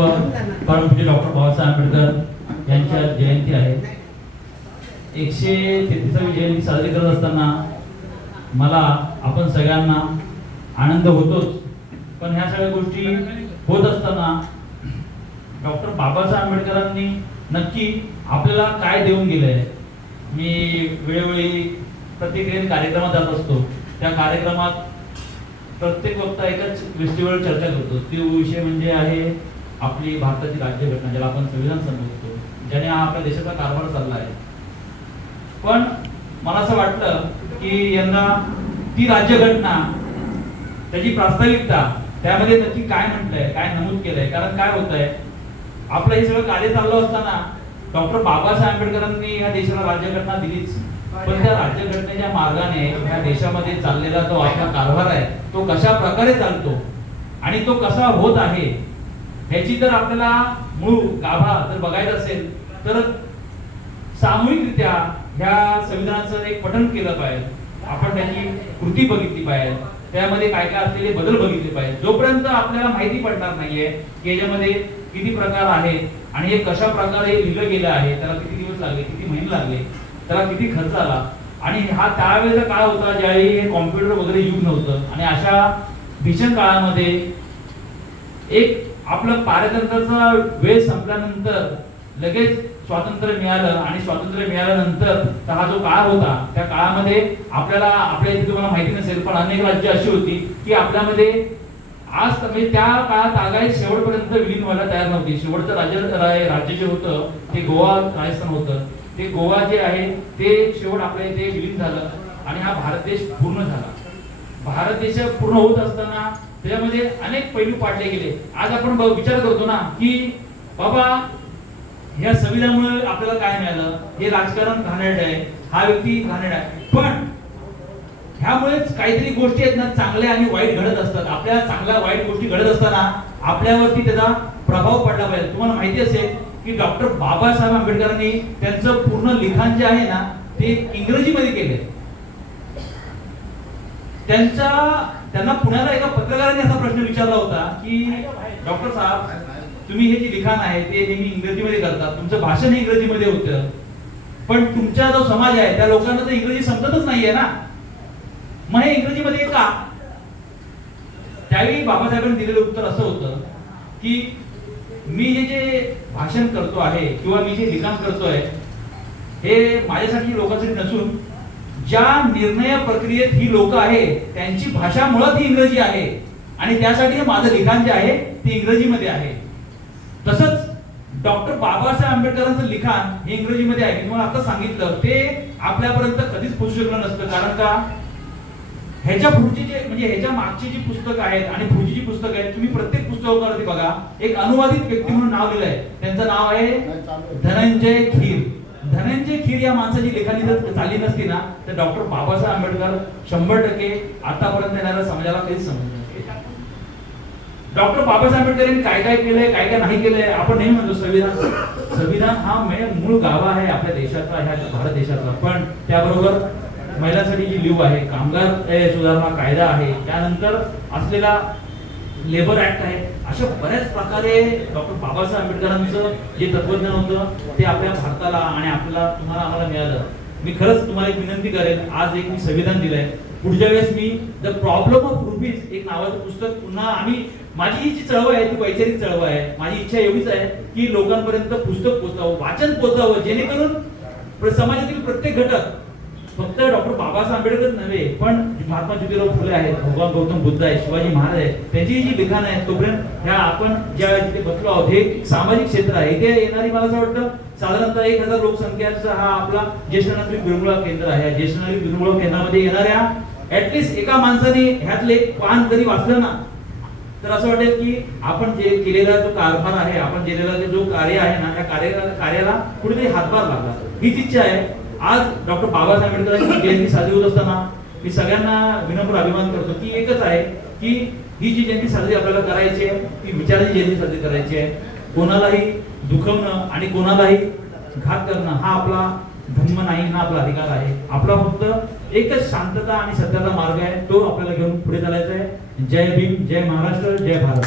विश्व डॉक्टर बाबासाहेब आंबेडकर यांच्या जयंती आहे. एकशे तेहतीसावी जयंती साजरी करत असताना मला आपण सगळ्यांना आनंद होतोच. पण ह्या सगळ्या गोष्टी होत असताना डॉक्टर बाबासाहेब आंबेडकरांनी नक्की आपल्याला काय देऊन गेलंय? मी वेळोवेळी प्रतिक्रियेने कार्यक्रमात जात असतो. त्या कार्यक्रमात प्रत्येक वक्ता एकाच गोष्टीवर चर्चा करतो. ती विषय म्हणजे आहे आपली भारताची राज्यघटना ज्याला आपण संविधान संबोधतो ज्याने हा आपल्या देशाचा कारभार चालला आहे. पण मला असं वाटलं की यंदा ती राज्यघटना त्याची प्रास्ताविकता त्यामध्ये नक्की काय म्हटलंय काय नमूद केलंय कारण काय होत आहे आपलं हे सगळं कार्य चाललं असताना डॉक्टर बाबासाहेब आंबेडकरांनी या देशाला राज्यघटना दिलीच. पण त्या राज्यघटनेच्या मार्गाने या देशामध्ये चाललेला जो आपला कारभार आहे तो कशा प्रकारे चालतो आणि तो कसा होत आहे ह्याची जर आपल्याला मूळ गाभा जर बघायचा असेल तर सामूहिकरित्या ह्या संविधानाचं एक पठन केलं पाहिजे. आपण त्याची कृती बघितली पाहिजे. त्यामध्ये काय काय असलेले बदल बघितले पाहिजे. जोपर्यंत आपल्याला माहिती पडणार नाहीये की याच्यामध्ये किती प्रकार आहेत आणि हे कशा प्रकारे लिहिलं गेलं आहे त्याला किती दिवस लागले किती महिने लागले त्याला किती खर्च आला आणि हा त्यावेळेचा काळ होता ज्यावेळी हे कॉम्प्युटर वगैरे युग नव्हतं. आणि अशा भीषण काळामध्ये एक आपलं पारतंत्र्याचा वेळ संपल्यानंतर लगेच स्वातंत्र्य मिळालं आणि स्वातंत्र्य मिळाल्यानंतर तर हा जो काळ होता त्या काळामध्ये आपल्याला आपल्या इथे तुम्हाला माहिती नसेल पण अनेक राज्य अशी होती की आपल्यामध्ये आज म्हणजे त्या काळात आगाई शेवटपर्यंत विलीन व्हायला तयार नव्हती. शेवटचं राज्य राज्य जे होतं ते गोवा राजस्थान होतं. ते गोवा जे आहे ते शेवट आपल्या इथे विलीन झालं आणि हा भारत देश पूर्ण झाला. भारत देश पूर्ण होत असताना त्याच्यामध्ये अनेक पैलू पाडले गेले. आज आपण विचार करतो ना की बाबा ह्या संविधानामुळे आपल्याला काय मिळालं? हे राजकारण घाणेरड आहे. हा व्यक्ती घाणेरड आहे. पण ह्यामुळेच काहीतरी गोष्टी आहेत ना चांगल्या आणि वाईट घडत असतात. आपल्या चांगल्या वाईट गोष्टी घडत असताना आपल्यावरती त्याचा प्रभाव पडला पाहिजे. तुम्हाला माहिती असेल की डॉक्टर बाबासाहेब आंबेडकरांनी त्यांचं पूर्ण लिखाण जे आहे ना ते इंग्रजीमध्ये केले त्यांचा त्यांना पुण्याला एका पत्रकाराने असा प्रश्न विचारला होता की डॉक्टर साहेब तुम्ही हे जे लिखाण आहे ते नेहमी इंग्रजीमध्ये करतात. तुमचं भाषण इंग्रजीमध्ये होतं. पण तुमचा जो समाज आहे त्या लोकांना तर इंग्रजी समजतच नाहीये ना. मग हे इंग्रजीमध्ये का? त्यावेळी बाबासाहेबांनी दिलेलं उत्तर असं होतं की मी हे जे भाषण करतो आहे किंवा मी जे लिखाण करतोय हे माझ्यासाठी लोकांसाठी नसून ज्या निर्णय प्रक्रियेत ही लोक आहे त्यांची भाषा मुळात ही इंग्रजी आहे. आणि त्यासाठी माझं लिखाण जे आहे ते इंग्रजीमध्ये आहे. तसंच डॉक्टर बाबासाहेब आंबेडकरांचं लिखाण हे इंग्रजीमध्ये आहे. मी तुम्हाला आता सांगितलं ते आपल्यापर्यंत कधीच पोहोचू शकलं नसतं. कारण का? ह्याच्या पुढची जे म्हणजे ह्याच्या मागची जी पुस्तकं आहेत आणि पुढची जी पुस्तकं आहेत तुम्ही प्रत्येक पुस्तकावरती बघा. एक अनुवादित व्यक्ती म्हणून नाव लिहिलंय. त्यांचं नाव आहे. धनंजय खीर. धनंजय खीर या माणसाची लेखानी जर चालली नसती ना तर डॉक्टर बाबासाहेब आंबेडकर शंभर टक्के आतापर्यंत येणाऱ्या समाजाला काहीच समजलं डॉक्टर बाबासाहेब आंबेडकर यांनी काय काय केलंय काय काय नाही केलंय आपण नेहमी म्हणतो संविधान. संविधान हा मे- मूळ गावा आहे आपल्या देशाचा ह्या भारत देशाचा पण त्याबरोबर महिलांसाठी जी लिव आहे कामगार सुधारणा कायदा आहे त्यानंतर असलेला लेबर ऍक्ट आहे. अशा बऱ्याच प्रकारे डॉक्टर बाबासाहेब आंबेडकरांचं जे तत्वज्ञान होतं ते आपल्या भारताला आणि आपल्याला तुम्हाला आम्हाला मिळालं. मी खरंच तुम्हाला एक विनंती करेन आज एक मी संविधान दिलंय. पुढच्या वेळेस मी द प्रॉब्लेम ऑफ रुपीज एक नावाचं पुस्तक पुन्हा आम्ही माझी ही जी चळवळ आहे ती वैचारिक चळवळ आहे. माझी इच्छा एवढीच आहे की लोकांपर्यंत पुस्तक पोचावं वाचन पोचावं जेणेकरून समाजातील प्रत्येक घटक फक्त डॉक्टर बाबासाहेब आंबेडकर नव्हे पण महात्मा ज्योतिराव फुले आहेत भगवान गौतम बुद्ध आहे शिवाजी महाराज आहे त्यांची जी लिखाण आहे तोपर्यंत ह्या आपण ज्या तिथे बसलो आहोत हे सामाजिक क्षेत्र आहे. इथे येणारी मला असं वाटतं साधारणतः एक हजार लोकसंख्याचा हा आपला ज्येष्ठ नागरिक विरंगुळा केंद्र आहे. ज्येष्ठ नागरिक विरंगुळा केंद्रामध्ये येणाऱ्या ऍटलिस्ट एका माणसाने ह्यातले एक पान जरी वाचलं ना तर असं वाटेल की आपण जे केलेला जो कारभार आहे आपण केलेला जो कार्य आहे ना त्या कार्य कार्याला कुठेतरी हातभार लागला. हीच इच्छा आहे. आज डॉक्टर बाबासाहेब आंबेडकरांची जयंती साजरी होत असताना मी सगळ्यांना विनम्र अभिमान करतो की एकच आहे की ही जी जयंती साजरी आपल्याला करायची आहे ती विचाराची जयंती साजरी करायची आहे. कोणालाही दुखवणं आणि कोणालाही घात करणं हा आपला धर्म नाही हा आपला अधिकार आहे. आपला फक्त एकच शांतता आणि सत्याचा मार्ग आहे तो आपल्याला घेऊन पुढे चालायचा आहे. जय भीम जय महाराष्ट्र जय भारत.